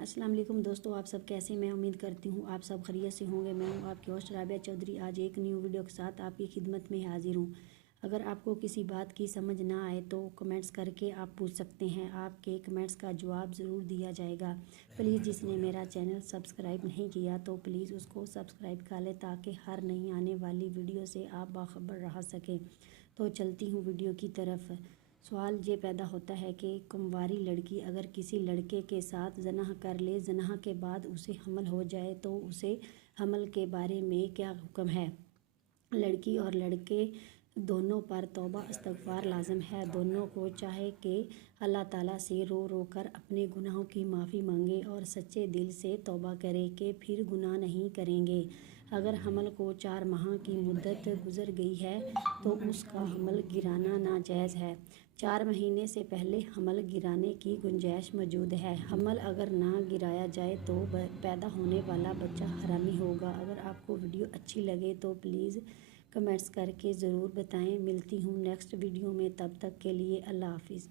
अस्सलाम वालेकुम दोस्तों, आप सब कैसे। मैं उम्मीद करती हूँ आप सब खैरियत से होंगे। मैं हूँ आपकी होस्ट राबिया चौधरी। आज एक न्यू वीडियो के साथ आपकी खिदमत में हाजिर हूँ। अगर आपको किसी बात की समझ ना आए तो कमेंट्स करके आप पूछ सकते हैं। आपके कमेंट्स का जवाब ज़रूर दिया जाएगा। प्लीज़ जिसने मेरा चैनल सब्सक्राइब नहीं किया तो प्लीज़ उसको सब्सक्राइब कर ले, ताकि हर नई आने वाली वीडियो से आप बाखबर रह सकें। तो चलती हूँ वीडियो की तरफ। सवाल ये पैदा होता है कि कुंवारी लड़की अगर किसी लड़के के साथ ज़नाह कर ले, ज़नाह के बाद उसे हमल हो जाए तो उसे हमल के बारे में क्या हुक्म है। लड़की और लड़के दोनों पर तौबा इस्तग़फ़ार लाज़िम है। दोनों को चाहे कि अल्लाह ताला से रो रो कर अपने गुनाहों की माफ़ी मांगे और सच्चे दिल से तौबा करे कि फिर गुनाह नहीं करेंगे। अगर हमल को 4 माह की मुद्दत गुज़र गई है तो उसका हमल गिराना नाजायज़ है। 4 महीने से पहले हमल गिराने की गुंजाइश मौजूद है। हमल अगर ना गिराया जाए तो पैदा होने वाला बच्चा हरामी होगा। अगर आपको वीडियो अच्छी लगे तो प्लीज़ कमेंट्स करके ज़रूर बताएं। मिलती हूँ नेक्स्ट वीडियो में, तब तक के लिए अल्लाह हाफिज़।